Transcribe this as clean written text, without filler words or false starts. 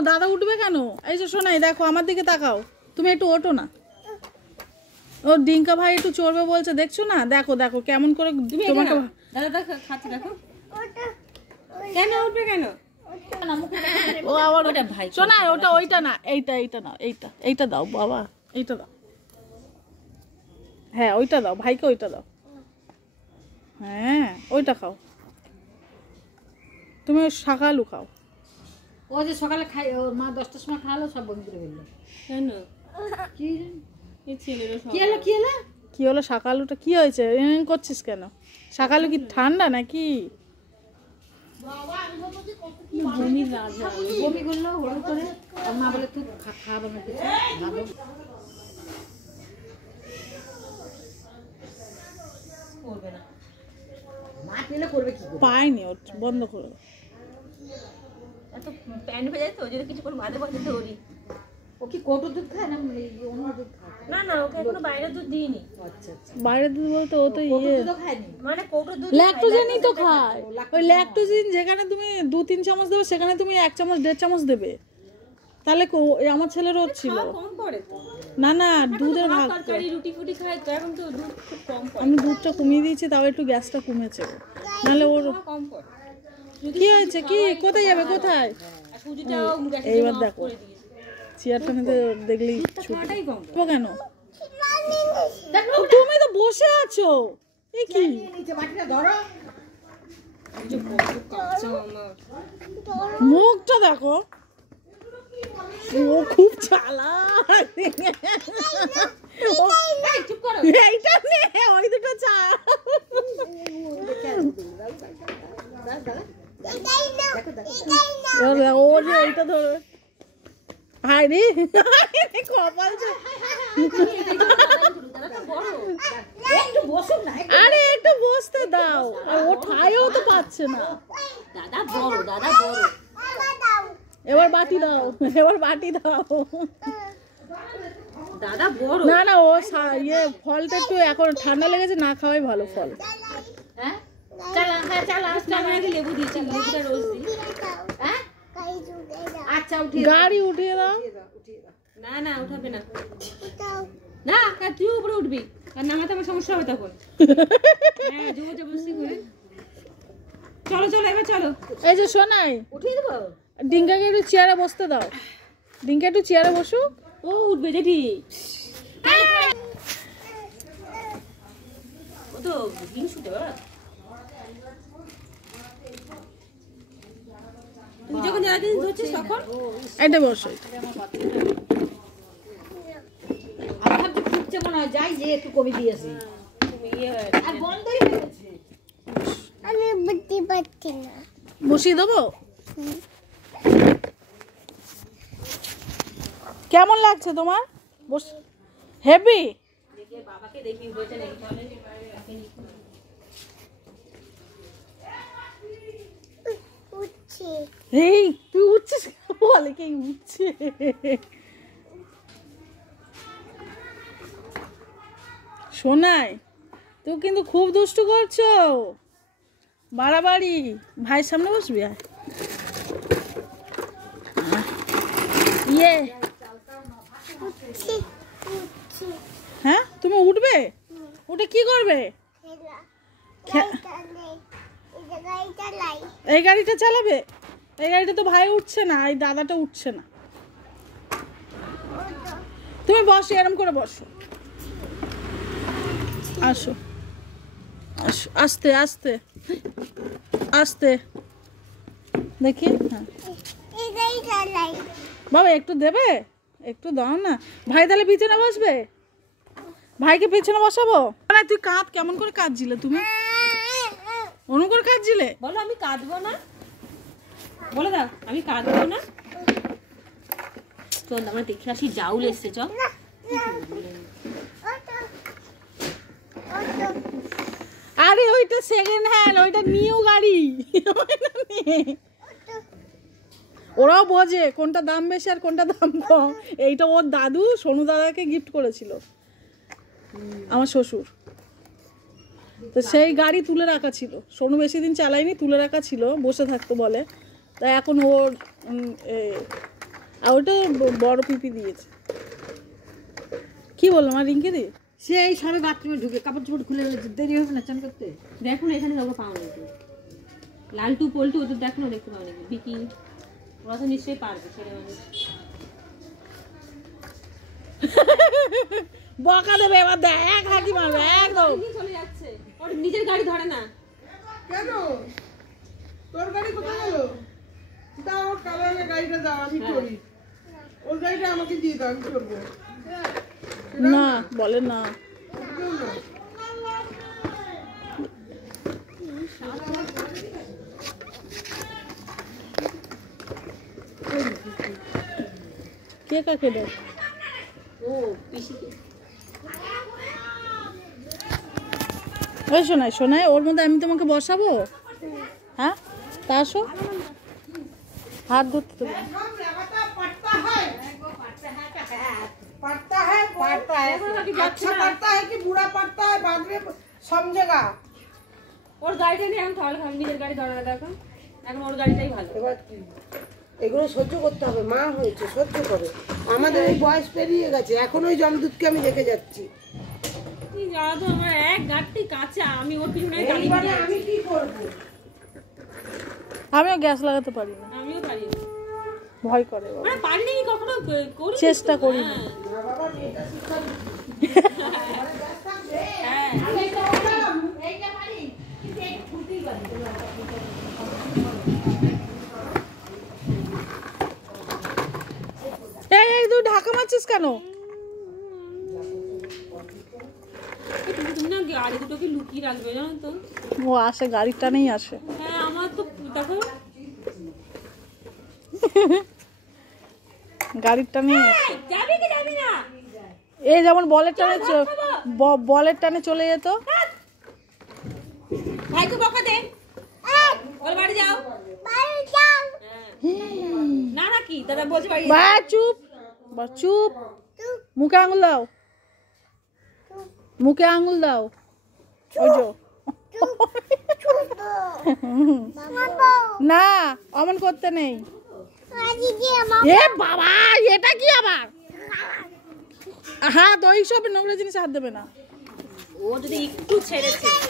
দাদা উঠবে কেন? এই যে শোনাই, দেখো আমার দিকে তাকাও, তুমি একটু ওঠো না। ও ডিঙ্কা ভাই একটু চড়বে বলছে, দেখছো না? দেখো দেখো কেমন করে তোমাকে। দাদা দেখো খাচ্ছে, দেখো কেন উঠবে কেন? ও আবার ওটা ভাই শোনাই, ওটা ওইটা না, এইটা না, এইটা দাও বাবা, এইটা দাও। হ্যাঁ ওইটা দাও ভাইকে, ওইটা দাও। হ্যাঁ ওইটা খাও, তুমি শাক আলু খাও। ও যে সকালে খাই, ওর মা 10টার সময় খাওয়ালো, সব বন্ধ করে ফেললো। কেন? কি কি হলো? শাক আলুটা কি হয়েছে? করছিস কেন? শাক আলু কি ঠান্ডা নাকি? বমি করলো হলুদ করে, ওর মা বলে তুই খাওয়াবো না কিছু, করবে না, মা পেলে করবে কি? পাইনি, ওর বন্ধ করে দাও। এত প্যান্ট হয়ে যায় তো, যদি কিছু করে বাদে বাদে ধরি। ও কি কোটো দুধ খায় না অন্য দুধ খায়? না না, ওকে এখনো বাইরের দুধ দিইনি। আচ্ছা আচ্ছা, বাইরের দুধ বলতে ও তো খায়নি, মানে কোটো দুধ ল্যাকটোজেনই তো খায়। ওই ল্যাকটোজেন যেখানে তুমি 2-3 চামচ দেবে, সেখানে তুমি 1 চামচ 1.5 চামচ দেবে। তাহলে আমার ছেলেরও ছিল। কম পড়ে তো। না না, দুধের ভাগ। তরকারি রুটি ফুটি খায় তো, এখন তো দুধ খুব কম পড়ে। আমি দুধটা কমিয়ে দিয়েছি, তাও একটু গ্যাসটা কমেছে। নাহলে ওর কম পড়ে। কি হয়েছে? কি কোথায় যাবে? কোথায়? এইবার দেখো চেয়ারটা নিতে দেখলেই খাওয়াটাই কম কেন? তুমি তো বসে আছো, এই কি? মুখটা দেখো, ও খুব চালাক। এইটা নে, ওই দুটো চা। ও যে এইটা ধরো, হাই রে কপাল। আরে একটু বসতে দাও, ও ঠাইও তো পাচ্ছে না। দাদা বড়, দাদা বড়। এবার বাটি দাও, এবার বাটি দাও। দাদা বড়। না না, ও ফলটা একটু এখন ঠান্ডা লেগেছে, না খাওয়াই ভালো ফল। হ্যাঁ চালা, হ্যাঁ চালা, আমি লেবু দিয়েছি, লেবুটা রোজ দিই। হ্যাঁ আচ্ছা, উঠিয়ে গাড়ি উঠিয়ে দাও। না না, উঠাবে না, না তুই উপরে উঠবি, আর নামাতে আমার সমস্যা হবে তখন। হ্যাঁ জোর জবরদস্তি করে। চলো চলো, এবার চলো। এই যে শোনাই, উঠিয়ে দেবো। ডিঙ্কাকে একটু চেয়ারে বসতে দাও। ডিঙ্কা একটু চেয়ারে বসুক। ও উঠবে জেঠি, ও তো হিংসুটে। তুই যখন যারা ধরছিস তখন এটা বসো। আমি ভাবছি ফুটছে মনে হয়, যাই যে একটু কমে দিয়েছি, আর বন্ধই হয়ে গেছে। আমি বুঝতে পারছি না, বসিয়ে দেবো। কেমন লাগছে তোমার? হেভি। বাবাকে দেখি বলছে নাকি তাহলে উঠছি। এই তুই উঠছিস? বলে কে উঠছে? শোনাই, তুই কিন্তু খুব দুষ্টু করছো, বাড়াবাড়ি। ভাইয়ের সামনে বসবি? ইয়ে হ্যাঁ, তুমি উঠবে? উঠে কি করবে? এই গাড়িটা চালাবে? এই গাড়িটা তো ভাই উঠছে না, এই দাদাটা উঠছে না। তুমি বসো, এরম করে বসো। আসো আসো, আস্তে আস্তে আস্তে দেখি। হ্যাঁ বাবা একটু দেবে, একটু দাও না। ভাই তাহলে পিছনে বসবে? ভাইকে পিছনে বসাবো? না তুই কাঁদ, কেমন করে কাঁদছিলে তুমি? অন্য করে কাঁদছিলে? বলো আমি কাঁদবো না, বলে দাও আমি কাঁদবো না। চল আমরা দেখে আসি, জাউল এসছে। চল আরে ওইটা সেকেন্ড হ্যান্ড, ওইটা নিউ গাড়ি। ওরাও বোঝে কোনটা দাম বেশি আর কোনটা দাম কম। এইটা ওর দাদু সোনু দাদাকে গিফট করেছিল, আমার শ্বশুর। তো সেই গাড়ি তুলে রাখা ছিল, সোনু বেশি দিন চালায়নি, তুলে রাখা ছিল, বসে থাকতো বলে। তাই এখন ওর আর ওটা বড় পিপি দিয়েছে। কি বললাম আর রিঙ্কি দি সেই সবে বাথরুমে ঢুকে কাপড় চোপড় খুলে দেরি হবে না চান করতে। দেখো না এখানে কাউকে পাও নাকি, লালটু পল্টু ওদের দেখো না, দেখতে পাও নাকি, বিকি ওরা তো নিশ্চয়ই পারবে ছেলে মানুষ। বকা দেবে এবার, দেখ হাঁটি মারবে একদম। চলে যাচ্ছে, ওর নিজের গাড়ি ধরে না। কেন তোর গাড়ি কোথায় গেল? দাও ওর কালো রঙের গাড়িটা দাও, আমি চড়ি। ওর গাড়িটা আমাকে দিয়ে দাও, আমি চড়বো। না বলে না। কে কাকে দেখ ও পিসিকে। ওই শোনায় শোনায়, ওর মধ্যে আমি তোমাকে বসাবো। হ্যাঁ তা আসো, হাত ধরতে দেবো। पड़ता है अच्छा पड़ता है कि बुरा पड़ता है बाद में समझेगा। ওর গাড়িটা নিয়ে আমি তাহলে নিজের গাড়ি ধরে না, দেখো এখন ওর গাড়িটাই ভালো। এবার কি এগুলো সহ্য করতে হবে, মা হয়েছে সহ্য করে। আমাদের এই বয়স পেরিয়ে গেছে, এখন ওই জমদূতকে আমি দেখে যাচ্ছি। যারা তো আমরা এক গাড়ি কাঁচা, আমি ওর পিছনে দাঁড়িয়ে এইবারে আমি কি করব? আমিও গ্যাস লাগাতে পারি না, আমিও পারি না। ভয় করে বাবা। মানে পারি নাকি কখনো করি, চেষ্টা করি না। হ্যাঁ। না বাবা মেয়েটা শিক্ষা হ্যাঁ এই এই তুই ঢাকা মারছিস কেন? তুমি না গাড়ি দুটোকে লুকিয়ে রাখবে জানো তো। ও আসে, গাড়ির টানেই আসে। হ্যাঁ আমার তো দেখো গাড়ির টানেই আসে। যাবি কি যাবি না, এই যেমন বলের টানে বলের টানে চলে যেত। ভাইকে বকা দে, ওর বাড়ি যাও। বাড়ি যাও। না না কি দাদা বলছে বাড়ি বা চুপ, বা চুপ, মুখে আঙুল দাও, মুখে আঙুল দাও। ওই যে বাবা না অমন করতে নেই। আজি যে আমার এ বাবা এটা কি আবার হাত, ওই সব নোংরা জিনিস হাত দেবে না। ও যদি একটু ছেড়েছে